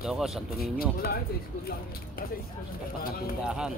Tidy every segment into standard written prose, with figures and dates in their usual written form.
Dito ako, Santo Niño. Tapat ng tindahan.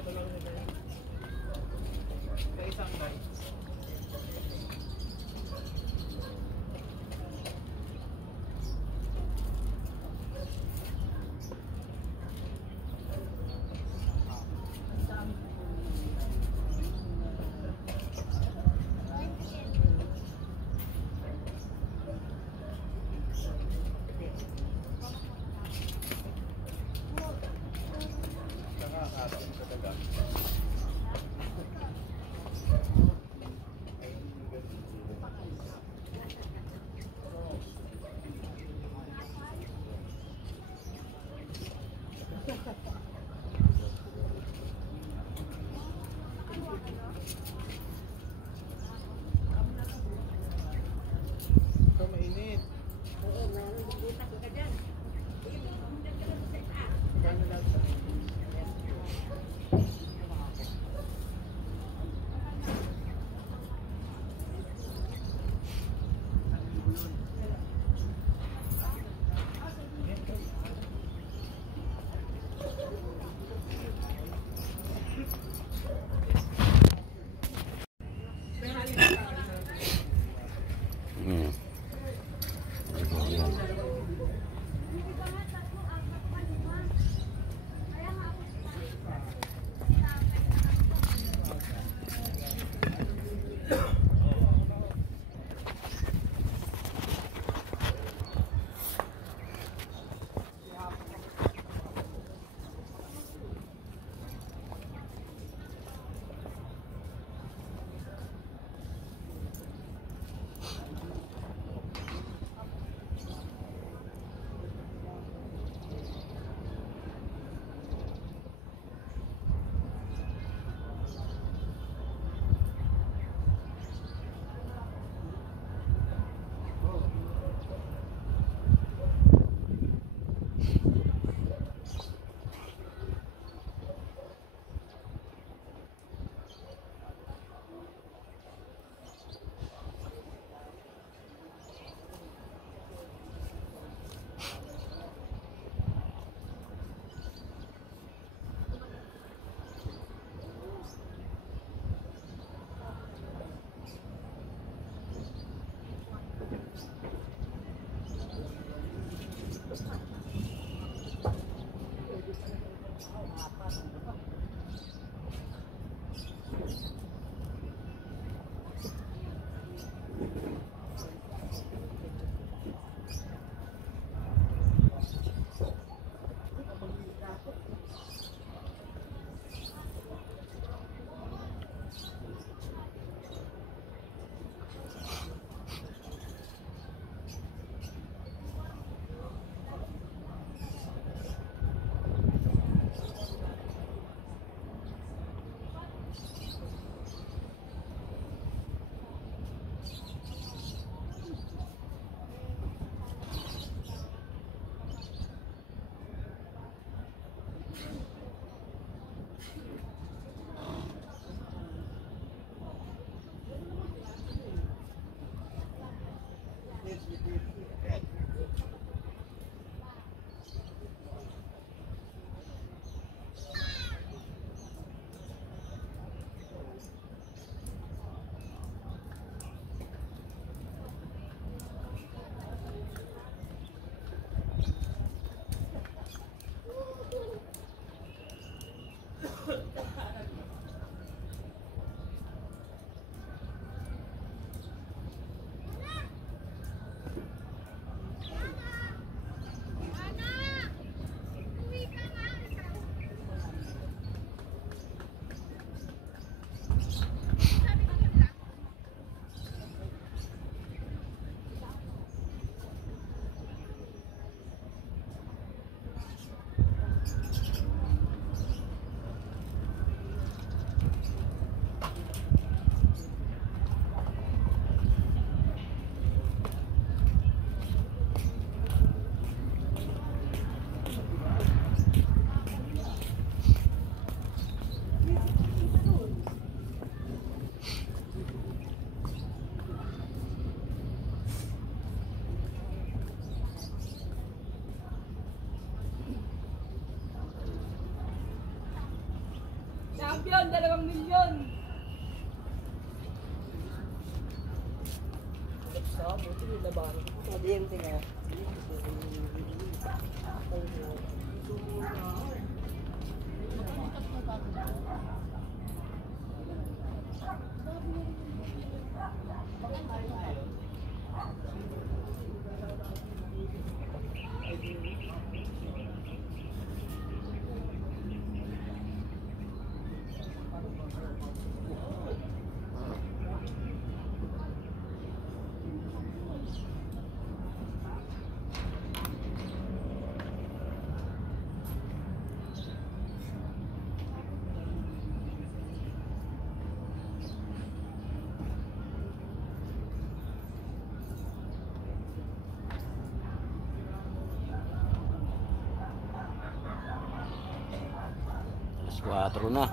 Sa DMT nga. Alas 4 na.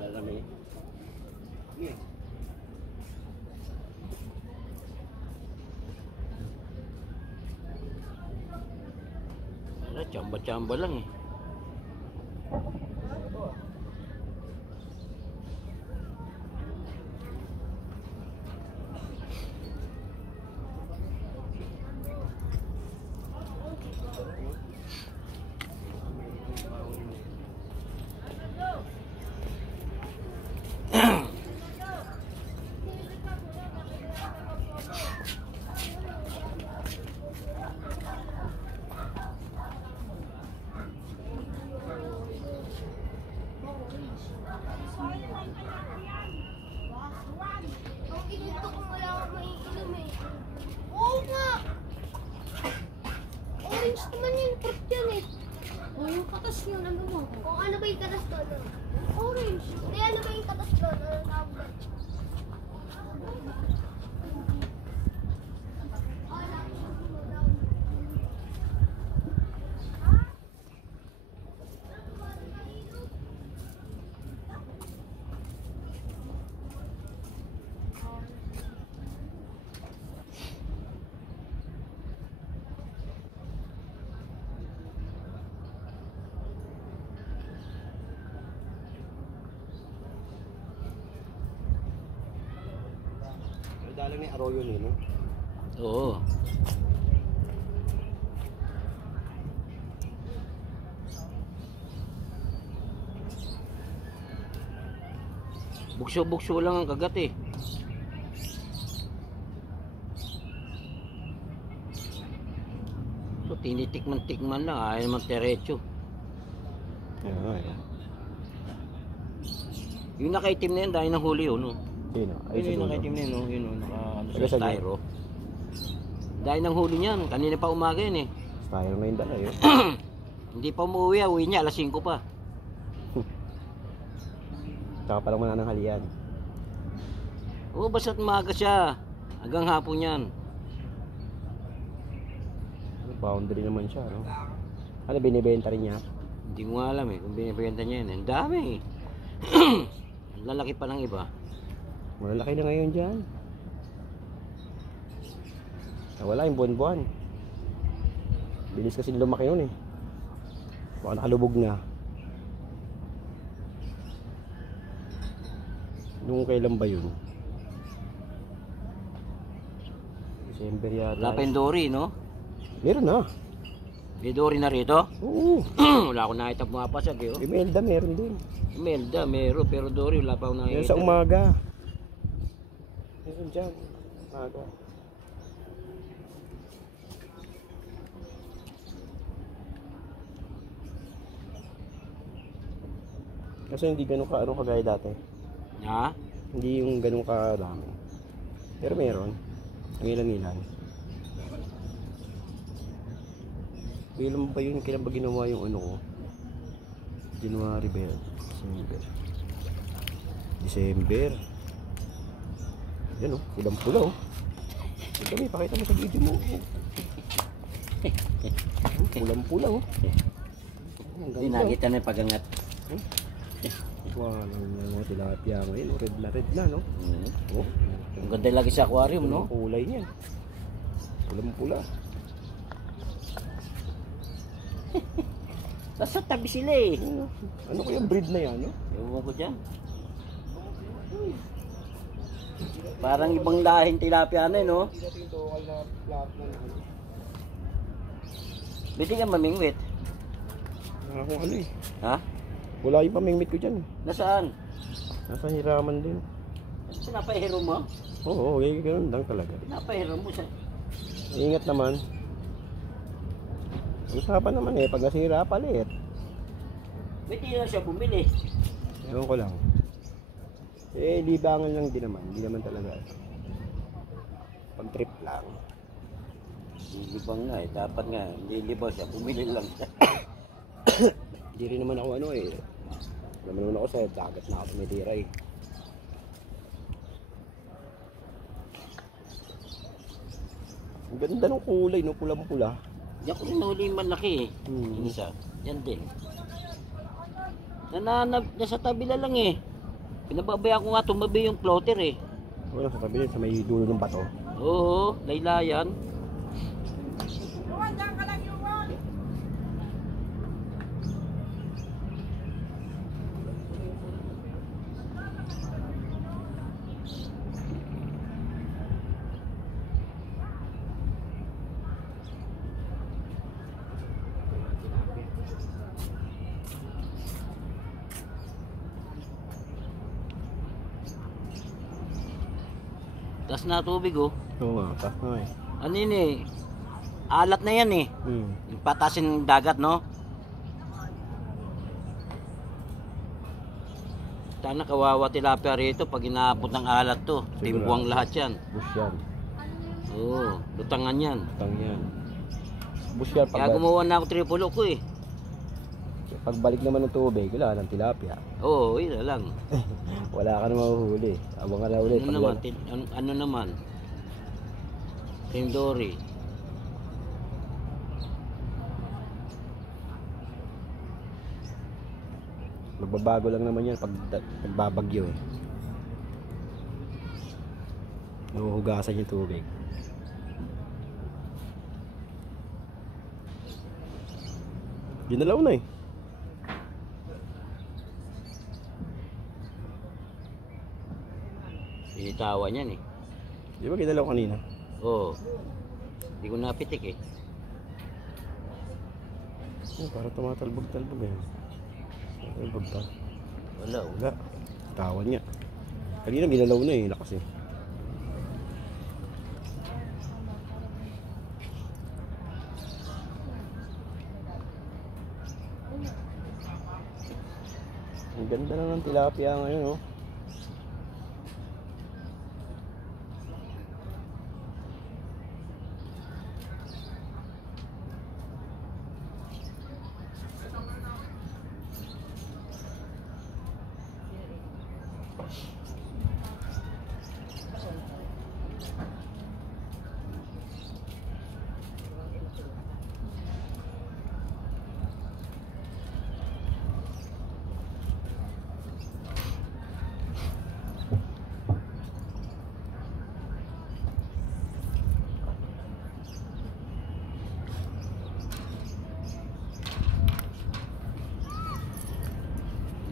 Lalami. Wala, tsamba-tsamba lang eh. Ang inuto ko wala akong maiinom eh. Oo nga! Orange naman yun, fruit yan eh. O yung katas yun, ano mo? O ano ba yung katas doon? Orange. Hindi, ano ba yung katas doon? Ano tawag doon? Dalang ni Arroyo ni, no? Oo. Bugso-bugso lang ang kagat eh. So tinitikman-tikman lang, ayaw naman teretso. Ayun. Yung nakaitim na yan dahil nahuli yun, no? Sino? Yun yung nakaitim na yun, no? Yun, no? Ano Taga sa saan yun? styro. Dahil nang huli niyan, kanina pa umaga yun eh. Style na yung dala yun. Hindi pa umuwi, uwi niya, alas 5 pa. Tsaka palang manananghalian. Oo, basta't maaga siya. Hanggang hapon yan. Boundary naman siya, no? Ano, binibenta rin niya? Hindi ko nga alam eh, kung binibenta niya yan. Ang dami eh. Ang lalaki pa ng iba. Malalaki na ngayon dyan. Wala yung buwan-buwan. Bilis kasi lumaki yun eh. Baka nakalubog na. Nung kailan ba yun? December yata. Wala pa yung Dory, no? Meron na. May Dory na rito? Oo. Wala akong nakita pumapasag eh. Oh. Imelda meron din. Imelda, meron. Pero Dory, wala pa akong Meron nakita. sa umaga. Meron dyan. Umaga. Kasi hindi ganun kagaya dati. Ha? Hindi yung ganun kadami. Pero meron. Ang ilan-ilan. Kailan ba yun? Kailan ba ginawa yung ano ko? January ba yun? December. Yan o, pulang-pula o. Dami, pakita mo sa video mo. Pulang-pula o. Hindi nakita na yung pagangat. Wow, yung mga tilapia ngayon, red na no? Oh, Ang ganda lagi sa aquarium, no? ang kulay niya. Pulang-pula. Nasa tabi sila eh. Ano kaya breed na yan, no? Ewan ko dyan. Parang ibang lahing tilapia na eh, no? Hindi natin ito na flat na ano. Pwede ka mamingwit. Kung ano eh. Ha? Wala yung pamingmit ko dyan. Nasaan? Nasa hiraman din. Pinapahiro mo? Oo, ganun lang talaga. Pinapahiro mo sa... Ingat naman. Usapan naman eh, pag nasira palit. Pwede na siya bumili. Ewan ko lang. Eh, libangan lang din naman. Hindi naman talaga. Pag trip lang. Libang nga eh. Dapat nga. Hindi libaw siya. Bumili lang siya. Hindi rin naman ako ano eh. Alam mo naman ako sa dagat na ako tumitira eh. Ang ganda ng kulay, no? Pulang-pula. Diyan ko sinuli yung malaki eh. Yung isa. Yan din. Nasa tabila lang eh. Pinababayaan ko nga tumabi yung floater eh. Wala sa tabi sa may dulo ng bato. Oo, laylayan. Tas na tubig oh. Oo nga, taas na eh. Ano yun eh? Alat na yan eh. Yung patasin ng dagat, no? Sana kawawa tilapia rito pag inaabot ng alat to. Timbuang lahat yan. Bush yan. Oo, lutangan yan. Tang yan. Bush yan. Kaya gumawa na ako tripulo ko eh. Pagbalik naman ng tubig, wala ng tilapia. Oo, yun lang. Wala ka na mahuhuli. Abang ka na ulit. Ano naman? Ano naman? Dory. Magbabago lang naman yan pag nagbabagyo eh. Nahuhugasan yung tubig. Ginalaw na eh. Binitawan yan eh. Di ba ginalaw kanina? Oo. Hindi ko napitik eh. Oh, para tumatalbog-talbog eh. Talbog pa. Wala oh. Wala. Tawan niya. Kanina ginalaw na eh. Lakas eh. Ang ganda na ng tilapia ngayon oh.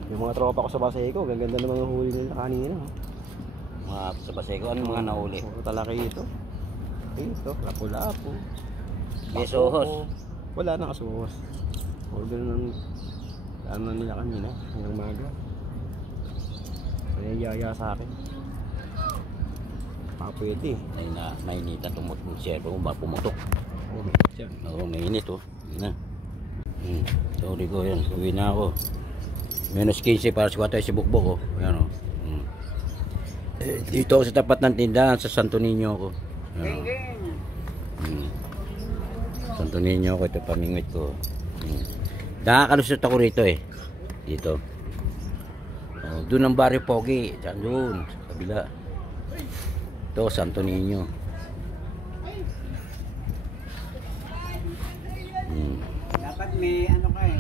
Yung mga tropa ko sa Baseco, ganda naman ng huli nila kanina. Mga sa Baseco, ano mga nahuli? Puro talaki ito. Ito, lapu-lapu. May sohos. Wala na kasuhos. Order ng ano nila kanina, hanggang maga. Kaya yaya sa akin. Pwede. Ay na, mainita tumutok. Siyempre kung ba pumutok. Oh, may dyan. Oo, mainit oh. Yun na. Sorry ko yan. Uwi na ako. Minus 15 para sa kwatay si Bukbok oh. Ayan oh. Dito ako sa tapat ng tindahan sa Santo Niño ako. Ayan, oh. Santo Niño ako. Ito pamingwit ko. Nakakalusot ako rito eh. Dito. Oh, doon ang barrio Pogi. Diyan doon. Sa kabila. Ito, Santo Niño. Dapat may ano ka eh.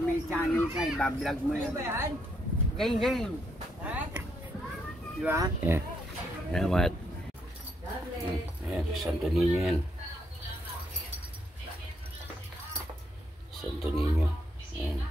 May channel ka eh. Bablog mo yan. Gang. Di ba? Ayan. Salamat. Ayan, Santo Niño yan. Santo Niño. Ayan.